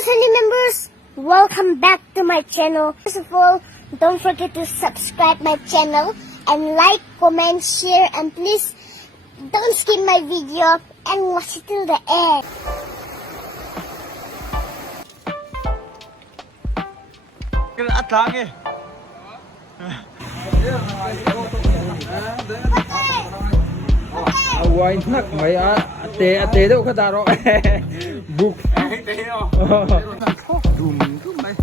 Sunny members, welcome back to my channel. First of all, don't forget to subscribe my channel and like, comment, share, and please don't skip my video and watch it till the end. Wine nắc mấy té đâu có đào rồi bục đùm cứ mấy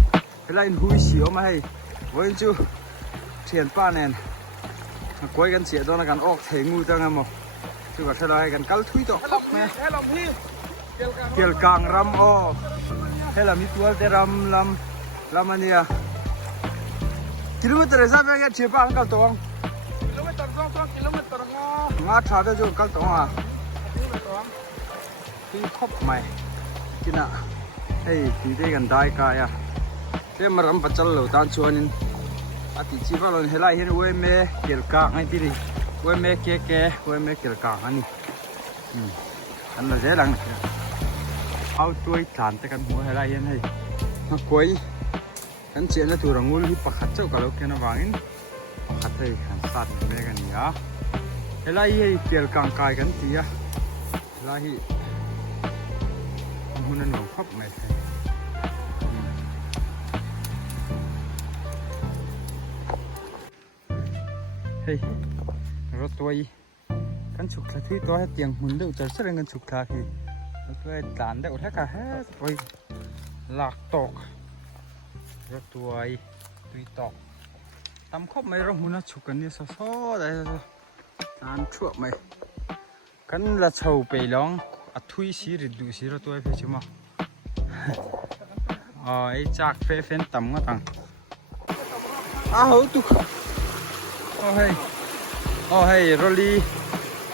cái này hui xíu mà hay với chú thiền pa nè quay gần xịa đó là gần ốc thấy ngu cho ngâm một chú gặp thế là hay gần cáu thui to nè kiều càng ram o hay là mít tual để ram anh à km ra về cái chiếc pa cáu to ngã thả cho chú cáu to àที่คบใหม่กินอ่ะเฮ้ยที่ได้กันได้กายอ่ะเรื่องมารำปัจจัยเราตามชวนนี่อาทิตย์ที่ว่าเราเห็นไรเห็นเว้ยเมย์เกี่ยวกับไอ้ที่นี่เว้ยเมย์เก๋เว้ยเมย์เกี่ยวกับอันนี้อันนั้นเจ๊หลังเอาตัวฐานแต่กันหัวเห็นไรเห็นให้มาคุยกันเชียร์นะตัวรังงูที่ปักขัดเจ้ากับเราแค่นั้นวางินปักขัดให้ขันสัตว์เมย์กันนี่อ่ะเห็นไรให้เกี่ยวกับกายกันทีอ่ะเห็นไรมันนั่นหนูครบไหมเฮ้ยรถตัวกันฉุกละที่ตัวให้เตียงหุ่นเดือดจะเสร็จกันฉุกละที่รถตัวหลานได้อุทักกะเฮ้ยตัวหลักตกรถตัวตุยตกตำครบไหมรถหุ่นน่ะฉุกกันนี่ซ้อได้ตามชั่วไหมกันละเช่าไปร้องอัดทุยสีหรือดูสีรถตัวเพชรมาไอ้จากเฟ้นต่ำก็ต่างอ้าวตุ๊กโอ้เฮ้ยโรลี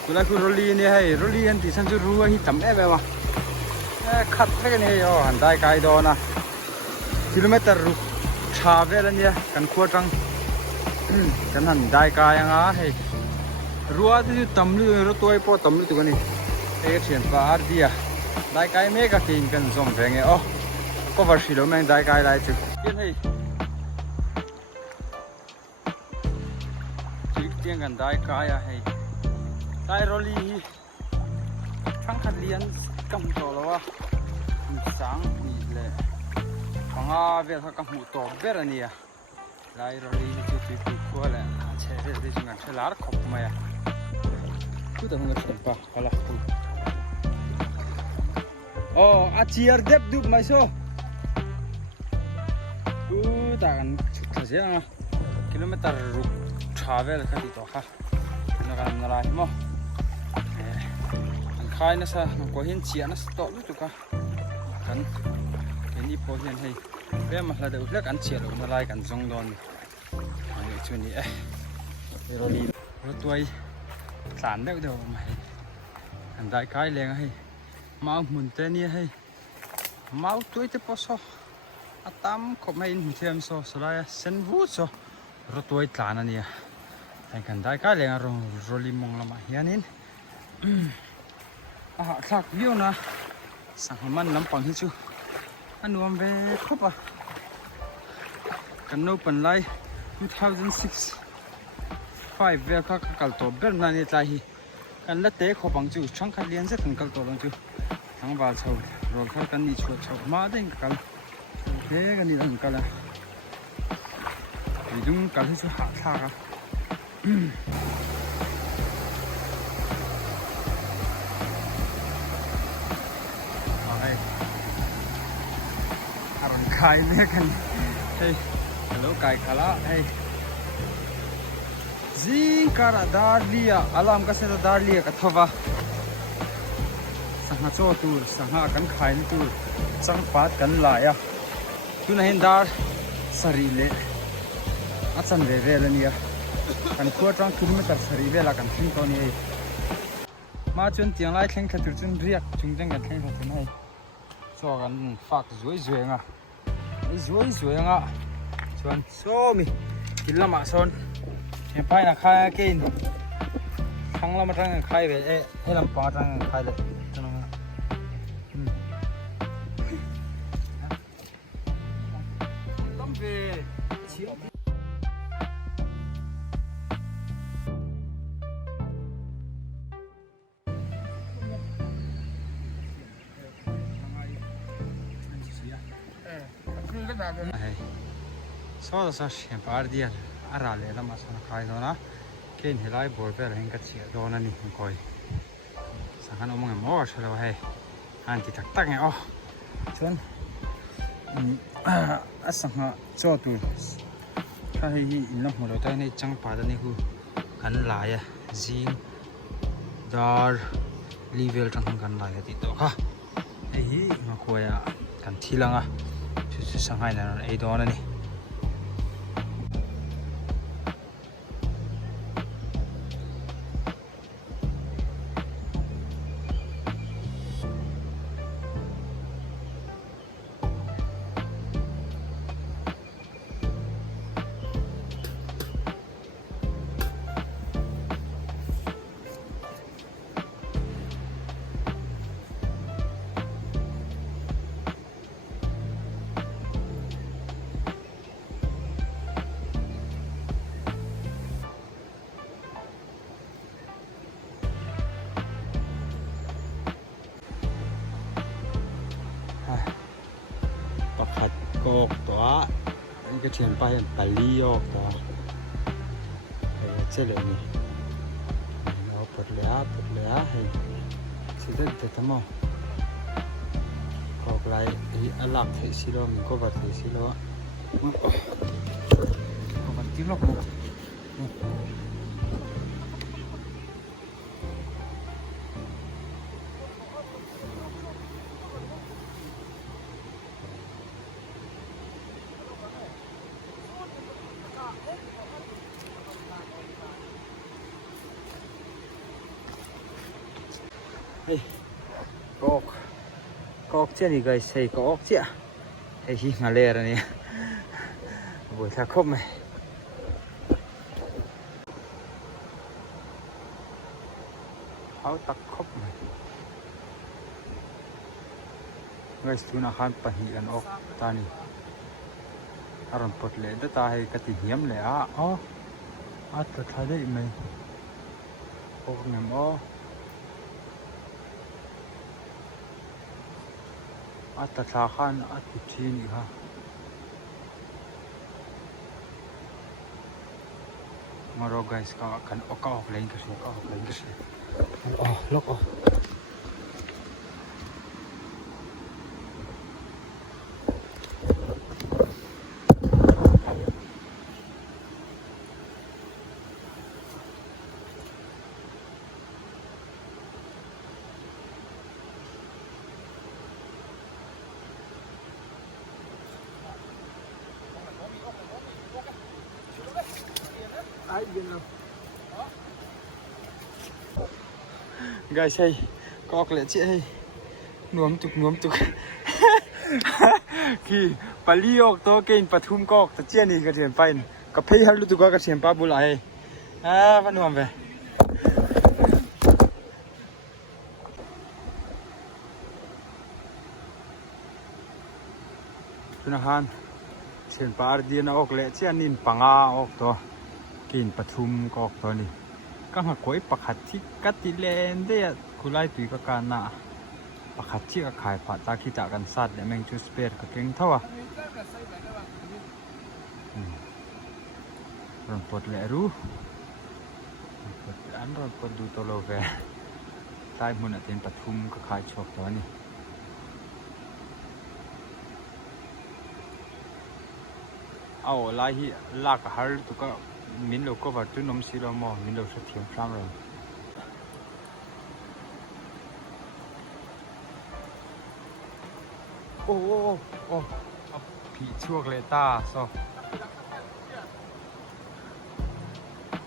กูรักคุณโรลีเนี่ยเฮ้ยโรลีอันที่ฉันจะรู้ว่าที่ต่ำแบบว่าขัดแค่กันเนี่ยหันได้ไกลโดนะกิโลเมตรรูชาเวลเนี่ยกันขวดจังกันหันได้ไกลยังอ่ะเฮ้ยรัวที่ต่ำเลยรถตัวไอ้พอต่ำเลยตัวนี้เอเชียนฟ้าอาร์ดีอ่ะได้ไกลเมกะกินกันส่งแพงไงอ๋อก็ว่าสิเราแม่งได้ไกลได้จุดเตี้ยนให้จุดเตี้ยนกันได้ไกลอ่ะให้ได้โรลีทั้งขัดเลียนกำต่อแล้วว่าสังนี่แหละฟังเวลากำหูต่อเบรนี่อ่ะได้โรลีจุดขั้วแหละเชื่อได้จริงอ่ะเชื่อหลายขบมาอ่ะกูต้องเงินเป็นปะอะไรกูอาเจียร์เด็บดูไม่โซ่ต่างกันชุดเสียงกิโลเมตรรูทราเวลกันดีต่อค่ะนักการอะไรมั้งอันขายนะซะนักก็เห็นเชียร์นะสต๊อกด้วยตุกะกันเห็นนี่พอเห็นให้เรื่องมาแล้วเดี๋ยวเลือกอันเชียร์หรืออะไรกันจงโดนอันนี้ชุดนี้เรลีรถตัวสารเด็กเดียวมาให้อันได้ขายแรงให้มาหมุนเตนี่ให้มาตัวที่พอสอาตามขบไม่อินเทียมโซสลายเซนวูดโซรถตัวอีกหลานอันนี้แต่กันได้ก็เลยโรลีมองละมาเฮียนินคลักวิวนะสั่งมันลำปังที่ชูอันนู้นเบครบกันโนปันไล2006 5เวลก็กัลโตเบอร์นันนี่ใจกันละเตะขบังจูช่างขัดเลี้ยงเสร็จกันกัลโตลงจูทั้งบาลเช่ารถเขากันนี่ชัวร์มาได้กันเฮ้ยกันนี่ตั้งกันละไปดูกันที่จะหาทางไอ้อารมณ์คลายเนี่ยกันเฮ้ยฮัลโหลไก่ขละเฮ้ยซิงการ์ดาร์ลียอารามก็เสร็จดาร์ลียก็ทว่าสังหารโจตูสังหารกันขายนี่ตูสังปาดกันหลายtu na hendar sari le achan ve ve la nia kan quartang kilometer sari ve la kan thing to ni ma chun tiang lai thleng khatur chun riak chungjang kan thleng khatur nai so kan fak zoi nga zoi nga chuan so mi kilama son he pai na kha kin thang lama tang khai ve he lam pa tang khai le so da sa shem par dia ara le la ma sa khai do na ken helai bor pe reng ka chi do na ni koi sa han omong mo sa lo he han ti tak tak nge o chon a sang ha cho tu ka hi in lo mo lo ta ni chang pa da ni hu kan la ya jing dar level tang kan la ya ti to kha ei ma ko ya kan thilanga chu sanghai na ei do na niกอกตัวนี่ก็เทียนไปปาลีออกตัวเจ๋เลยนี่เราปวดเหลือให้สิ่งที่ทำเอากอกไรอันหลักเทสิโลมันก็บัดเทสิโลก็บัดจิ้มลงกอกเจ้านี่ก็ใส่กอกเจ้าไอ้ที่มาเล่อะไรเนี่ยบุญทักคบไหมเขาตักคบไหมเงยสุนัขปะหิอันออกตานี่อารมณ์ปวดเลยแต่ตาให้กติเหี้ยมเลยอ๋ออาจจะทายได้ไหมพวกนั้นอัตราค่าอัตทีนี่ค่ะมาโรกายสกากันออกเล่นกันสิออกเล่นกันสิล็อกguys hey có lẽ chị hey nuông tục khi Pali ok to kein Pathum kok ta chen ni ka thian pain ka phei har lu tu ka thian pa bula hey van nuam ve tuna han thian pa ar dia na ok le chen nin panga ok to kein Pathum kok to ni ka ha koi pakhat thi kati len de kulai tui ka kana pakhat chi ka khai pa ta ki ta kan sat le meng chu spare ka keng thawa ron pot le ru pot an ron pot du to lo ve tai mun atin Pathum ka khai chok to ni au lai hi la ka har tu ka min lo ko va tu nom si lo mo min lo sa thiam sam roโอ้ผีชั่วเลยตาซอ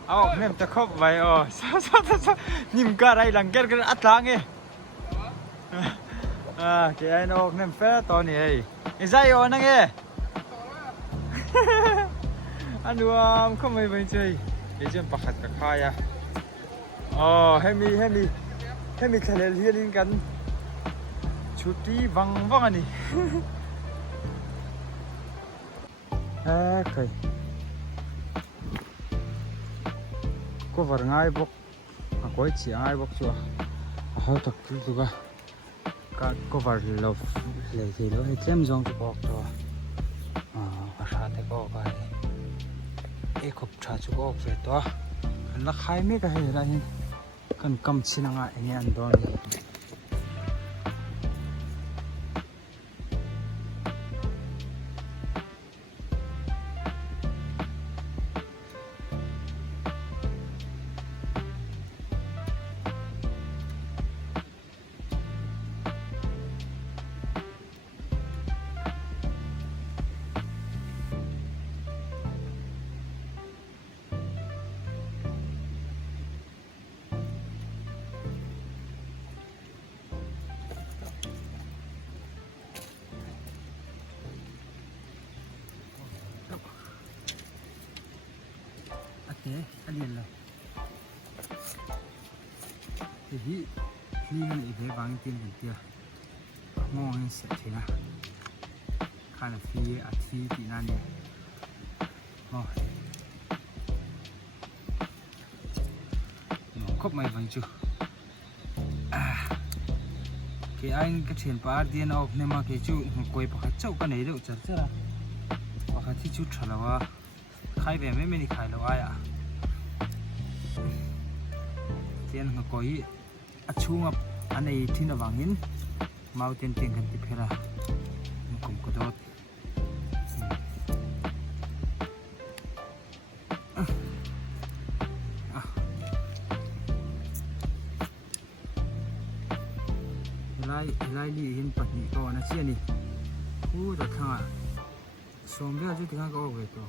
เอาเนี่ยจะครบไว้ซอนิ่มก็ไรหลังเกิดกันอัดหลังเอ้แกไอ้นกเนี่ยแฟตอนนี้ไอ้ใจอ่อนนั่งเอ้อันดูเข้าไม่ไปเจอไอ้เจ้าปากขัดกับข้ายให้มีทะเลเลี้ยงกันชุดที่วังอันนี้เคยก็ว่าง่ายบอกก็ไอ้เชี่ยง่ายบอกชัวเขาตักตัวก็ว่าเราเลยทีแล้วให้เจ้มจงจะบอกตัว có cái ê khop trà chú có về to là khai mấy cái này là cần cầm xin ngại nghe ăn đó đi anh nhìn rồi thì hi mình ý thế bằng tiền của tiền ngon hơn sẽ thế nào khai là phi phi thì nan nhỉ rồi nó khóc mày vẫn chưa cái anh cái chuyện bà điên ốc nên mà cái chú quay bà cháu cái này đâu chắc chứ là bà thì chú trả là khai về mấy mình khai là ai à tiền người coi chung anh ấy thì nó vàng in mau tiền tiền cần tiếp theo là cũng có tốt lại đi hiện bật nhị to nó chia đi được thằng à xong bây giờ chúng ta có về to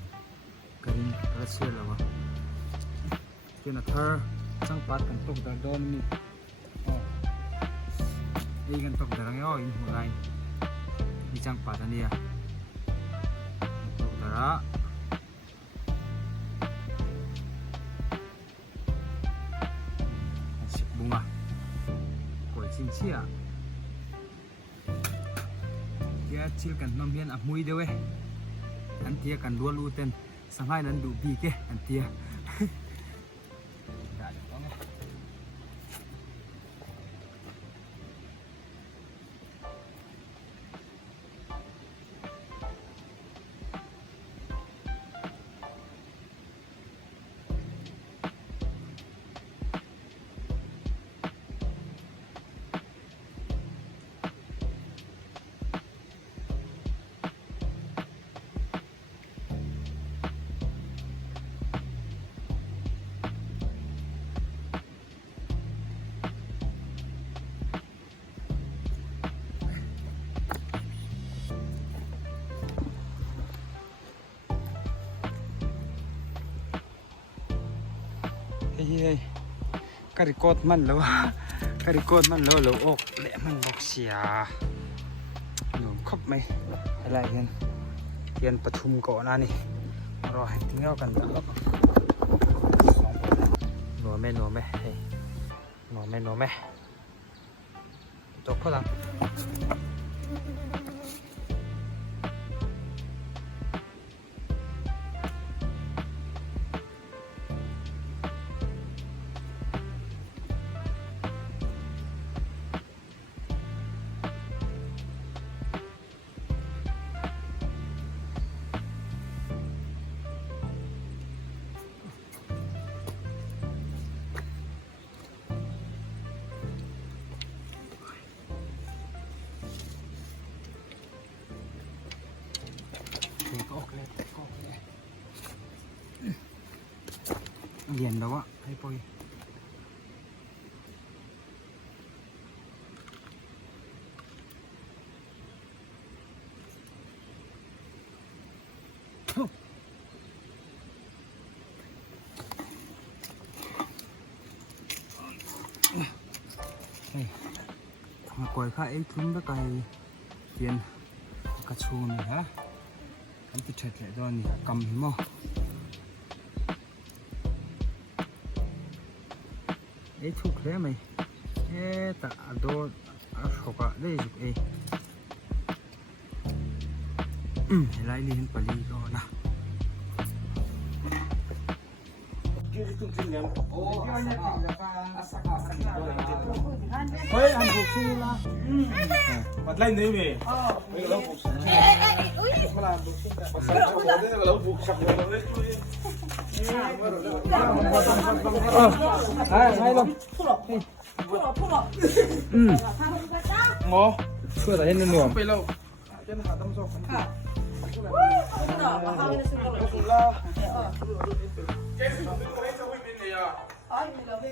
cái nó chia là vào cái nó thở sang pat kan tok dar don ni ini kan tok dar ngai in mulai di sang pat ani ya tok dara sik bunga koi chin chia dia chil kan nom hian a mui dewe an tia kan lual uten sangai nan du bi ke an tia hey cái cộtมันแล้วcái cộtมันแล้วอกเละมันบอกเสียหนูครบไหมอะไรกันเรียนปทุมก่อนนะนี่รอให้ทิ้งเอากันแล้วหนูไม่ตกข้างหลังเย็นแล้วอะให้ปอยมาก่อยข้าไอ้ทุ่มตะไคร้เย็นกระชูนี่ฮะอันที่เฉดเลยตอนนี้กำหิมะไอ้ทุกเรื่องไหมแต่โดนชกอะได้จุกไล่เลี้ยงปลีก็นะ Ôi, ăn bột xí là. Mặt lên đấy mày. Hay lắm. Ngó. Chưa thấy nên nuông.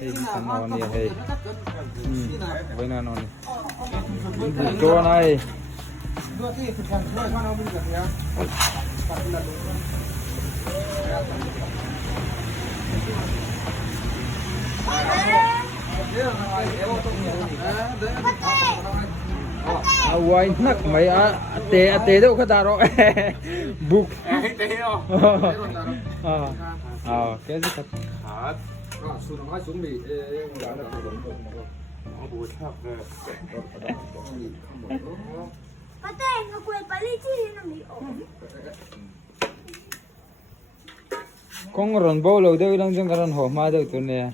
Hey, thằng ngon nè, hey. Với nó ngon nè. Cho này. Why nak mấy té đâu có taro bục cái gì thật con rắn bò lâu đâu đang trong cái rắn hổ ma đâu tụi nè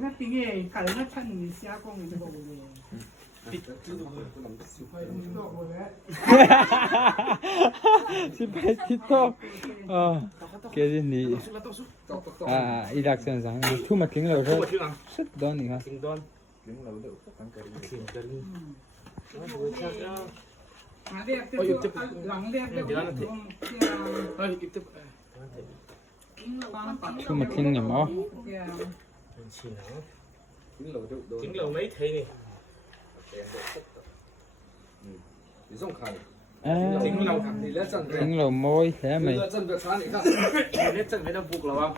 Nó tiếng nghe cả nó thân mình xa con mình đâu rồi. Si Petito cái gì nhỉ idak sen sang thu mà tiếng lâu rồi rất đón nhỉ ha Mà đẹp tiếp lắng đẹp đẹp. thu mà tiếng nhỉ mỏ Tiếng lầu mấy thế này. tiếng lâu môi thế mày Lết chân với nó buộc là không?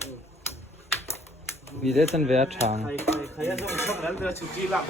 vì thế chân về trắng Thầy trong trong đó đưa chụp chi lặng.